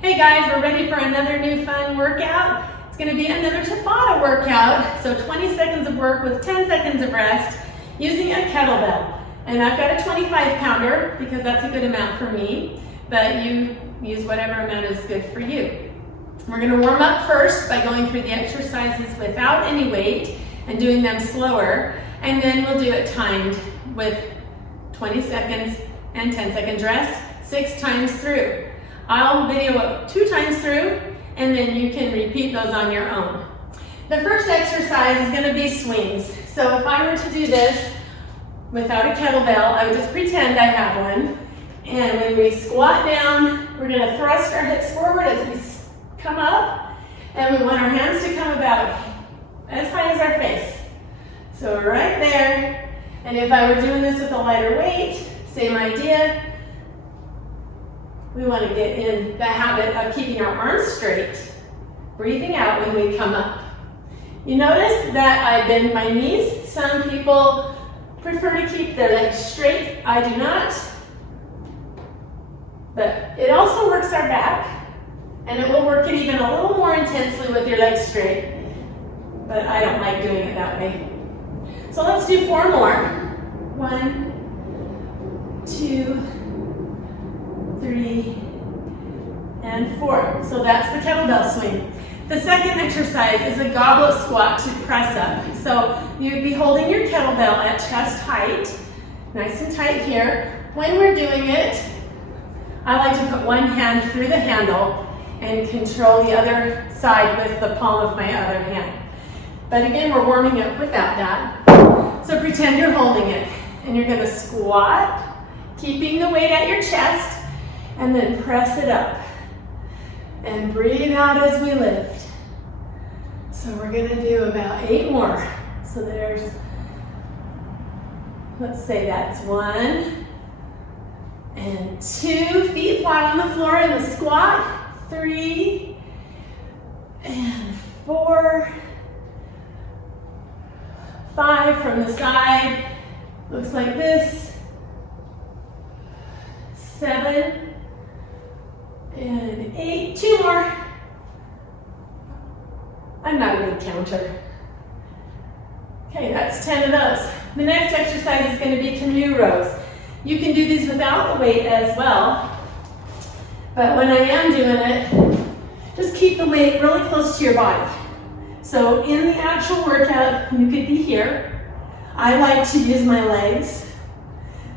Hey guys, we're ready for another new fun workout. It's going to be another Tabata workout. So 20 seconds of work with 10 seconds of rest using a kettlebell. And I've got a 25 pounder because that's a good amount for me, but you use whatever amount is good for you. We're going to warm up first by going through the exercises without any weight and doing them slower. And then we'll do it timed with 20 seconds and 10 seconds rest, 6 times through. I'll video it 2 times through, and then you can repeat those on your own. The first exercise is going to be swings. So if I were to do this without a kettlebell, I would just pretend I have one. And when we squat down, we're going to thrust our hips forward as we come up, and we want our hands to come about as high as our face. So we're right there. And if I were doing this with a lighter weight, same idea. We want to get in the habit of keeping our arms straight, breathing out when we come up. You notice that I bend my knees. Some people prefer to keep their legs straight. I do not. But it also works our back, and it will work it even a little more intensely with your legs straight. But I don't like doing it that way. So let's do 4 more. 1, 2, 3, and 4. So that's the kettlebell swing. The second exercise is a goblet squat to press up. So you'd be holding your kettlebell at chest height, nice and tight here. When we're doing it, I like to put one hand through the handle and control the other side with the palm of my other hand. But again, we're warming up without that. So pretend you're holding it, and you're going to squat, keeping the weight at your chest, and then press it up. And breathe out as we lift. So we're going to do about 8 more. So there's, let's say that's 1 and 2. Feet flat on the floor in the squat. 3 and 4. 5 from the side. Looks like this. 7. And 8, 2 more. I'm not a good counter. Okay, that's 10 of those. The next exercise is going to be canoe rows. You can do these without the weight as well, but when I am doing it, just keep the weight really close to your body. So in the actual workout, you could be here. I like to use my legs,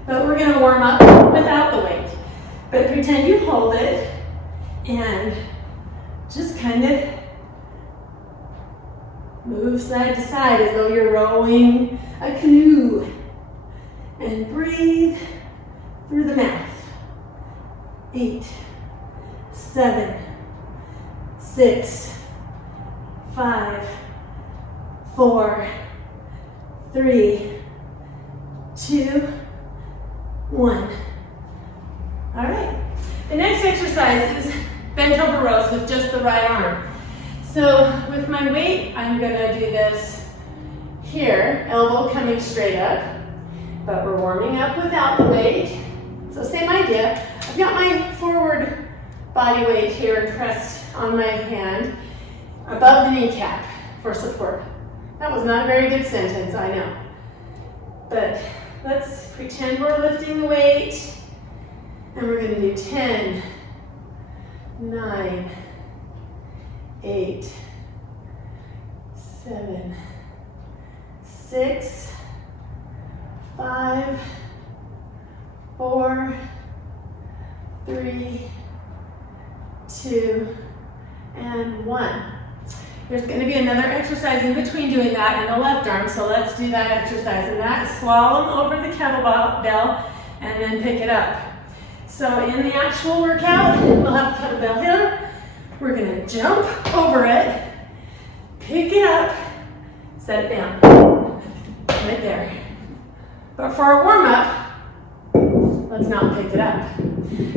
but we're going to warm up without the weight. But pretend you hold it, and just kind of move side to side as though you're rowing a canoe. And breathe through the mouth. 8, 7, 6, 5, 4, 3, 2, 1. All right. The next exercise is bent over rows with just the right arm. So with my weight, I'm going to do this here, elbow coming straight up, but we're warming up without the weight. So same idea. I've got my forward body weight here pressed on my hand above the kneecap for support. That was not a very good sentence, I know. But let's pretend we're lifting the weight. And we're going to do 10, 9, 8, 7, 6, 5, 4, 3, 2, and 1. There's going to be another exercise in between doing that in the left arm, so let's do that exercise. And that's slalom over the kettlebell and then pick it up. So in the actual workout, we'll have the kettlebell here. We're going to jump over it, pick it up, set it down, right there. But for our warm-up, let's not pick it up.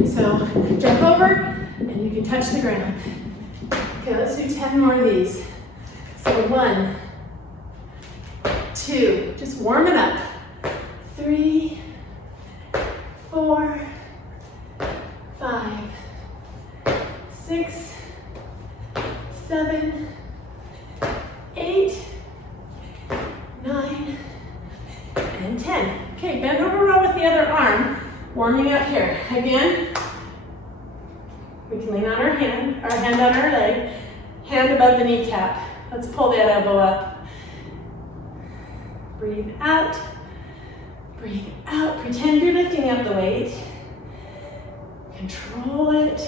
So jump over, and you can touch the ground. Okay, let's do 10 more of these. So 1, 2, just warm it up. 3, 4, 5, 6, 7, 8, 9, and 10. Okay, bend over row with the other arm, warming up here. Again, we can lean on our hand on our leg, hand above the kneecap. Let's pull that elbow up. Breathe out, breathe out. Pretend you're lifting up the weight. Control it.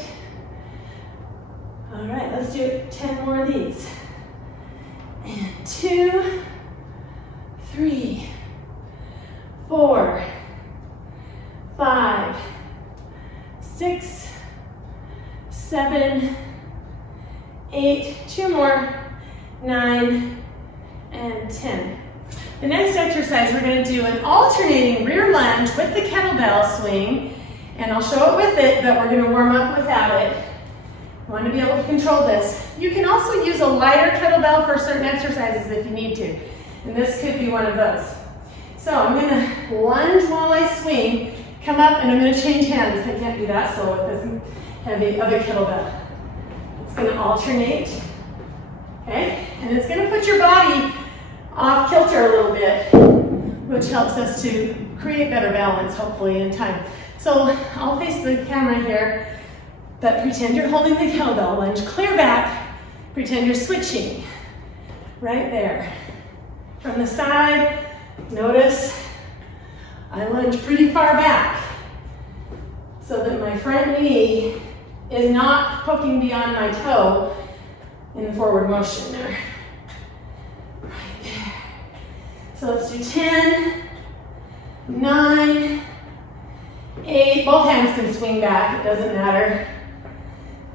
All right, let's do 10 more of these. And 2, 3, 4, 5, 6, 7, 8, 2 more, 9, and 10. The next exercise, we're going to do an alternating rear lunge with the kettlebell swing, and I'll show it with it, but we're going to warm up without it. You want to be able to control this. You can also use a lighter kettlebell for certain exercises if you need to, and this could be one of those. So I'm going to lunge while I swing, come up, and I'm going to change hands. I can't do that slow with this heavy of a kettlebell. It's going to alternate, okay? And it's going to put your body off kilter a little bit, which helps us to create better balance, hopefully, in time. So I'll face the camera here, but pretend you're holding the kettlebell, lunge clear back, pretend you're switching, right there. From the side, notice I lunge pretty far back so that my front knee is not poking beyond my toe in the forward motion there. Right there. So let's do 10, 9, 8, both hands can swing back, it doesn't matter.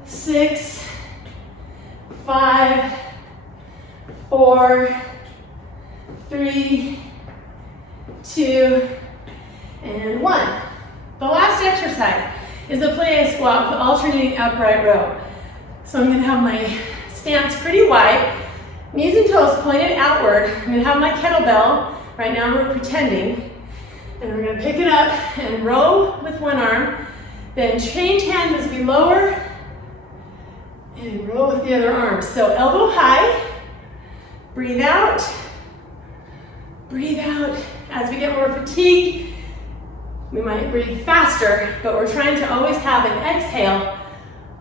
6, 5, 4, 3, 2, and 1. The last exercise is the Plie Squat with alternating upright row. So I'm going to have my stance pretty wide, knees and toes pointed outward. I'm going to have my kettlebell. Right now we're pretending. And we're going to pick it up and row with one arm. Then change hands as we lower and row with the other arm. So elbow high, breathe out. Breathe out. As we get more fatigued, we might breathe faster, but we're trying to always have an exhale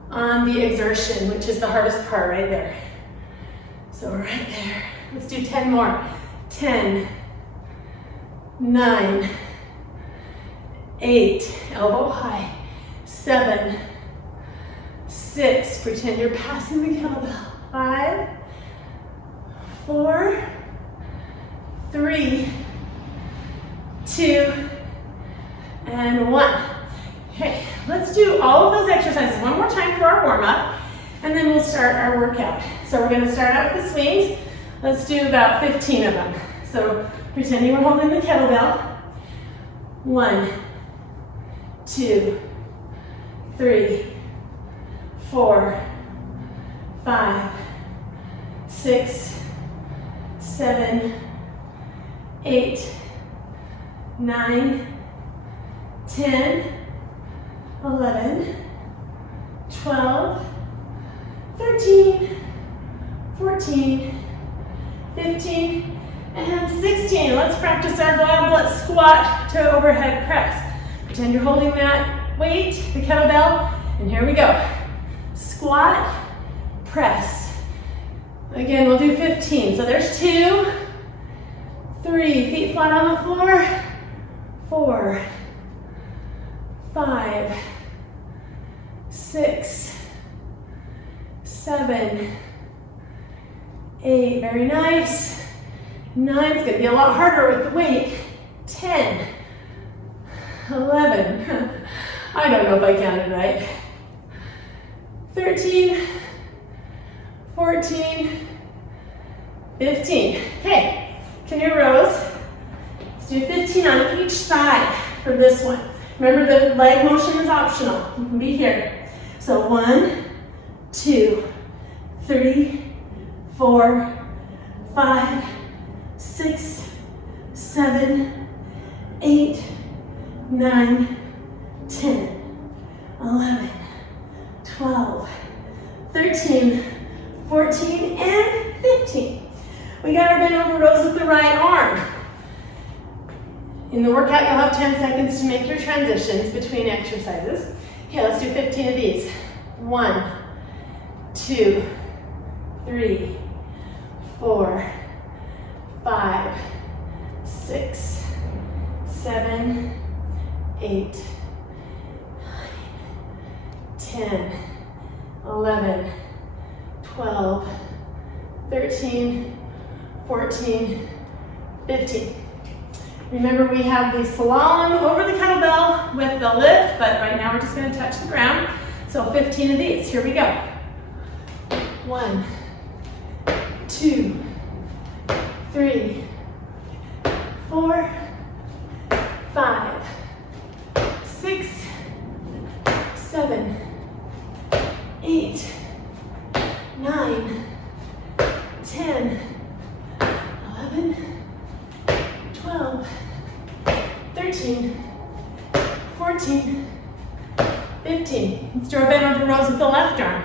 on the exertion, which is the hardest part right there. So right there. Let's do 10 more. 10, 9, 8, elbow high, 7, 6, pretend you're passing the kettlebell, 5, 4, 3, 2, and 1. Okay, let's do all of those exercises one more time for our warm-up, and then we'll start our workout. So we're going to start out with the swings. Let's do about 15 of them. So pretending we're holding the kettlebell. 1, 2, 3, 4, 5, 6, 7, 8, 9, 10, 11, 12, 13, 14, 15, and 16. Let's practice our goblet squat to overhead press. Pretend you're holding that weight, the kettlebell, and here we go. Squat, press. Again, we'll do 15. So there's 2, 3, feet flat on the floor, 4, 5, 6, 7, 8, very nice. 9 is going to be a lot harder with the weight. 10, 11, I don't know if I counted right. 13, 14, 15. Okay, Canoe Rows. Let's do 15 on each side for this one. Remember, the leg motion is optional. You can be here. So 1, 2, 3, 4, 5, 6, 7, 8, 9, 10, 11, 12, 13, 14, and 15. We got our bent over rows with the right arm. In the workout, you'll have 10 seconds to make your transitions between exercises. Okay, let's do 15 of these. 1, 2, 3, 4, 5, 6, 7, 8, 9, 10, 11, 12, 13, 14, 15. Remember, we have the slalom over the kettlebell with the lift, but right now we're just going to touch the ground. So 15 of these. Here we go. 1, 2, 3, 4, 5, 6, 7, 8, 9, 10, 11, 12, 13, 14, 15. Let's do our bent over rows with the left arm.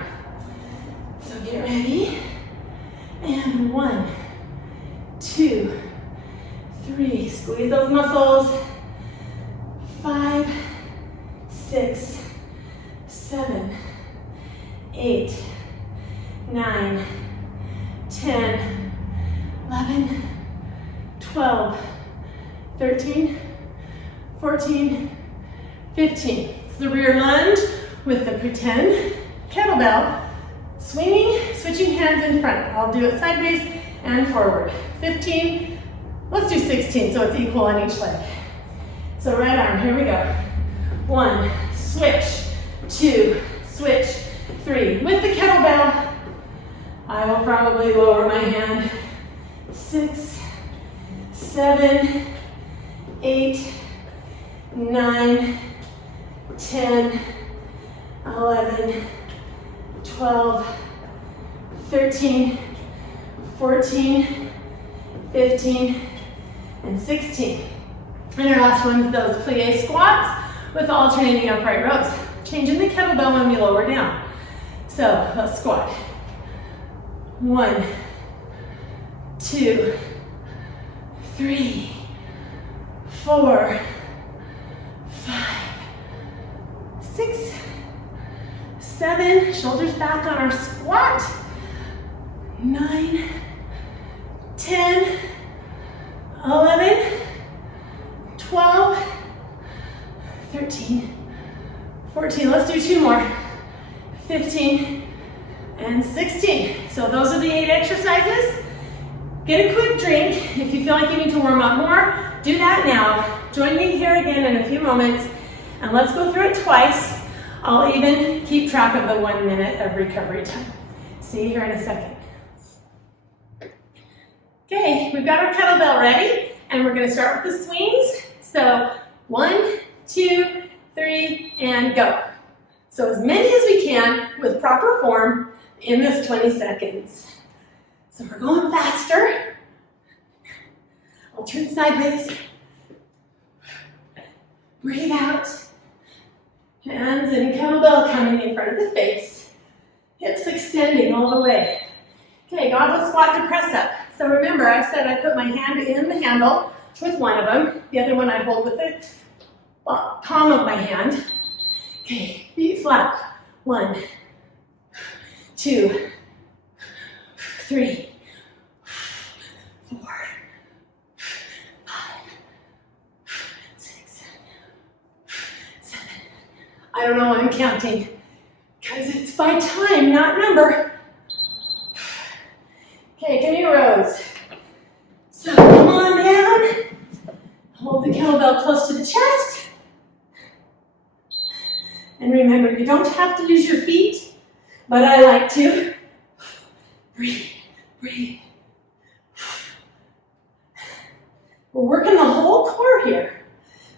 So get ready. And 1, 2, 3. Squeeze those muscles. 5, 6, 7, 8, 9, 10, 11, 12, 13, 14, 15. It's the rear lunge with the pretend kettlebell, swinging, switching hands in front. I'll do it sideways and forward. 15, let's do 16 so it's equal on each leg. So right arm, here we go. 1, switch, 2, switch, 3. With the kettlebell, I will probably lower my hand. 6, 7, 8, 9, 10, 11, 12, 13, 14, 15, and 16. And our last one is those Plié Squats with alternating upright rows. Changing the kettlebell when we lower down. So let's squat. 1, 2, 3, 4, 5, 6, 7. Shoulders back on our squat. 9, 10, 11, 12, 13, 14. Let's do 2 more. 15 and 16. So those are the 8 exercises. Get a quick drink. If you feel like you need to warm up more, do that now. Join me here again in a few moments, and let's go through it twice. I'll even keep track of the 1 minute of recovery time. See you here in a second. Okay, we've got our kettlebell ready, and we're going to start with the swings. So 1, 2, 3, and go. So as many as we can with proper form in this 20 seconds. So we're going faster. I'll turn sideways. Breathe out. Hands and kettlebell coming in front of the face. Hips extending all the way. Okay, Goblet Squat to press up. So remember, I said I put my hand in the handle with one of them. The other one I hold with the palm of my hand. Okay, feet flat. 1, 2, 3, 4, 5, 6, 7. I don't know why I'm counting, because it's by time, not number. Okay, Canoe Rows. So come on down. Hold the kettlebell close to the chest. And remember, you don't have to use your feet, but I like to. Breathe, breathe. We're working the whole core here.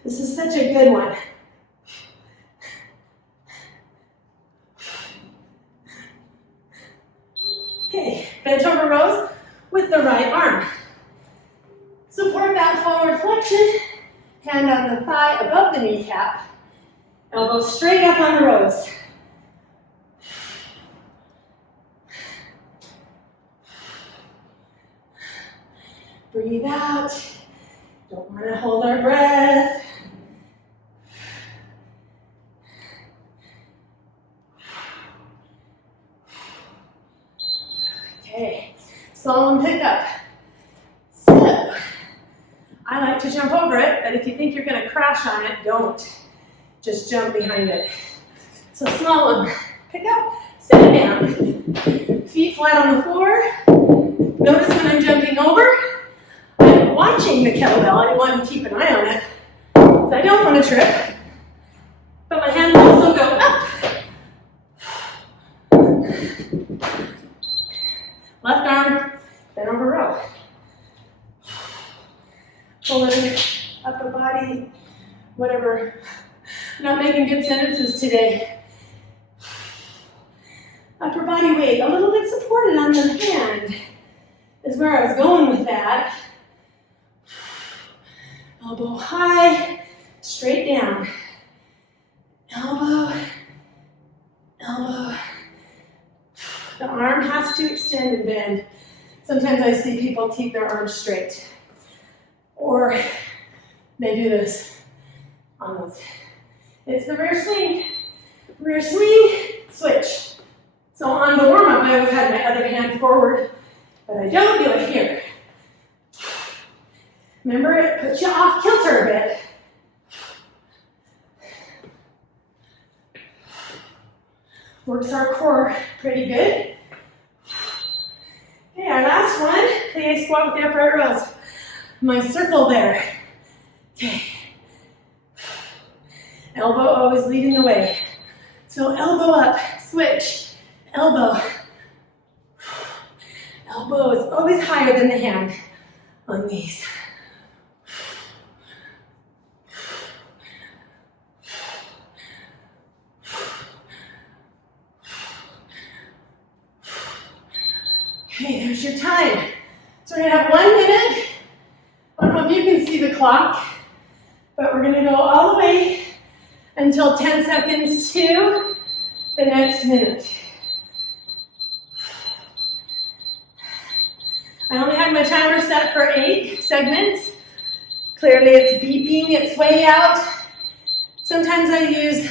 This is such a good one. Okay, bent over rows with the right arm. Support that forward flexion, hand on the thigh above the kneecap, elbow straight up on the rows. Breathe out. Don't want to hold our breath. Okay, slalom pickup. So, I like to jump over it, but if you think you're going to crash on it, don't. Just jump behind it. So slalom pickup, sit down. Feet flat on the floor. Notice when I'm jumping over, I'm watching the kettlebell. I want to keep an eye on it, because I don't want to trip. But my hands also go up. Left arm, bend over row. Pulling upper body, whatever. I'm not making good sentences today. Upper body weight, a little bit supported on the hand is where I was going with that. Elbow high, straight down. Elbow, elbow. The arm has to extend and bend. Sometimes I see people keep their arms straight. Or they do this on those. It's the rear swing, switch. So on the warm-up, I always had my other hand forward, but I don't do it here. Remember, it puts you off kilter a bit. Works our core pretty good. Okay, our last one, Plié Squat with the upright rows. My circle there. Okay. Elbow always leading the way. So elbow up, switch. Elbow. Elbow is always higher than the hand on these. Okay, there's your time. So we're gonna have 1 minute. I don't know if you can see the clock, but we're gonna go all the way until 10 seconds to the next minute. I only have my timer set for 8 segments. Clearly it's beeping its way out. Sometimes I use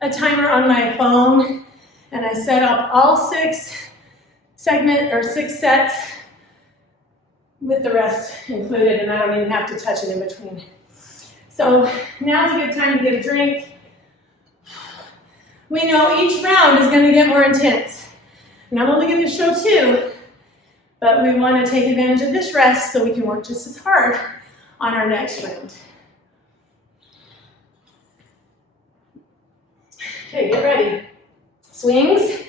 a timer on my phone and I set up all 6 sets with the rest included, and I don't even have to touch it in between. So now's a good time to get a drink. We know each round is going to get more intense. And I'm only going to show 2, but we want to take advantage of this rest so we can work just as hard on our next round. Okay, get ready. Swings.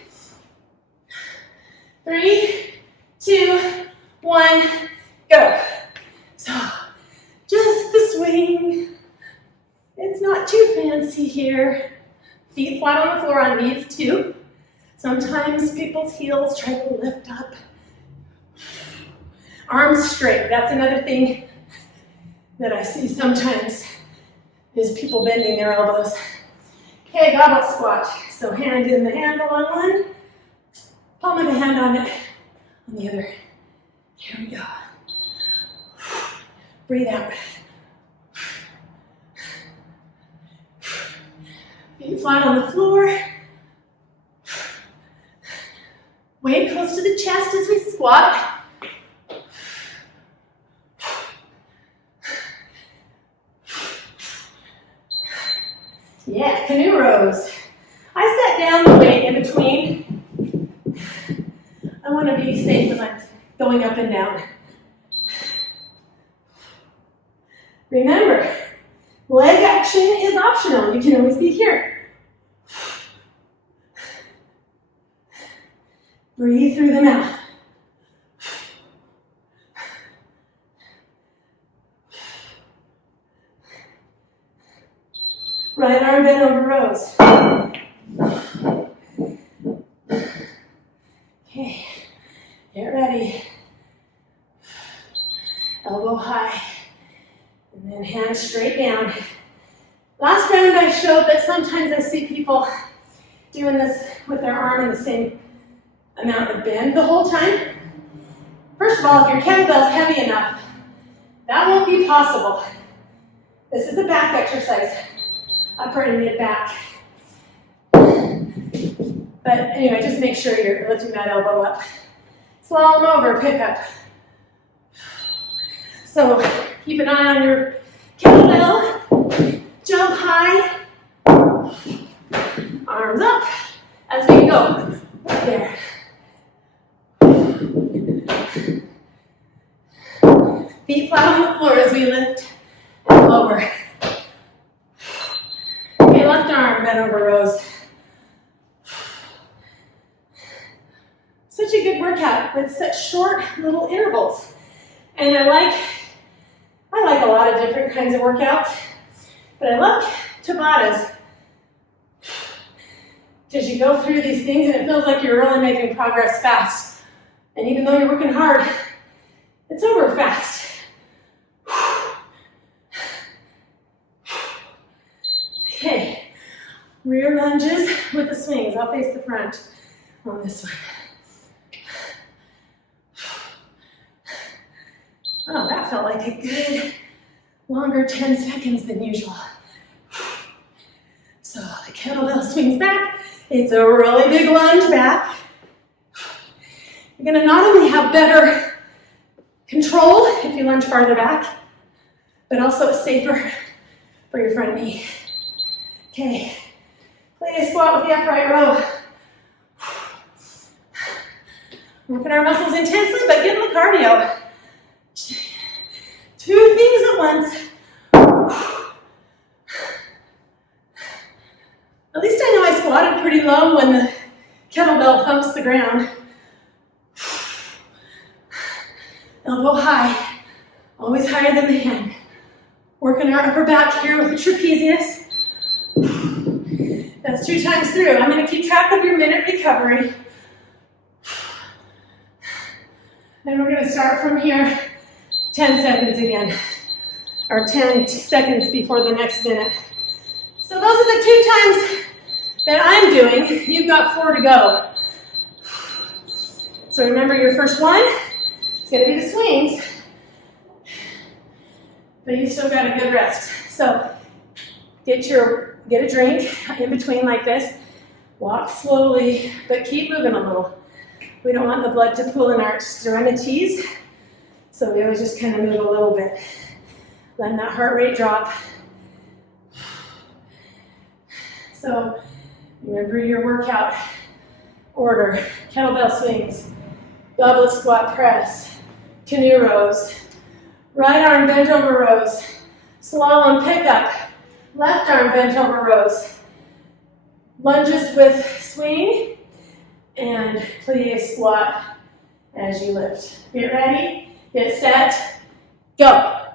3, 2, 1, go. So, just the swing. It's not too fancy here. Feet flat on the floor on these too. Sometimes people's heels try to lift up. Arms straight. That's another thing that I see sometimes is people bending their elbows. Okay, goblet squat. So hand in the handle on one, palm of the hand on it on the other. Here we go. Breathe out. Feet flat on the floor. Weight close to the chest as we squat. Yeah, canoe rows. I set down the weight in between. I want to be safe as I'm going up and down. Remember, leg action is optional. You can always be here. Breathe through the mouth. Right arm bent over rows. Okay, get ready. Elbow high, and then hands straight down. Last round I showed that sometimes I see people doing this with their arm in the same amount of bend the whole time. First of all, if your kettlebell's heavy enough, That won't be possible. This is a back exercise, upper and mid back. But anyway, just make sure you're lifting that elbow up. Slalom over, pick up. So keep an eye on your kettlebell. Jump high. Arms up as we go. Right there. Feet flat on the floor as we lift and lower. Okay, left arm bent over rows. Such a good workout with such short little intervals. And I like a lot of different kinds of workouts, but I love Tabatas because you go through these things and it feels like you're really making progress fast. And even though you're working hard, it's over fast. Okay, rear lunges with the swings. I'll face the front on this one. Oh, that felt like a good, longer 10 seconds than usual. So the kettlebell swings back. It's a really big lunge back. You're gonna not only have better control if you lunge farther back, but also it's safer for your front knee. Okay, Plié Squat with the upright row. Working our muscles intensely, but getting the cardio. Two things at once. At least I know I squatted pretty low when the kettlebell thumps the ground. Elbow high, always higher than the hand. Working our upper back here with the trapezius. That's 2 times through. I'm going to keep track of your minute recovery. And we're going to start from here, 10 seconds again, or 10 seconds before the next minute. So those are the 2 times that I'm doing. You've got 4 to go. So remember your first one is going to be the swings, but you still got a good rest. So get a drink in between like this. Walk slowly, but keep moving a little. We don't want the blood to pool in our extremities, so we always just kind of move a little bit. Letting that heart rate drop. So remember your workout order. Kettlebell swings, Goblet Squ Press, Canoe Rows, right arm bent over rows, slalom pickup, left arm bent over rows, lunges with swing, and Plié Squat as you lift. Get ready, get set, go.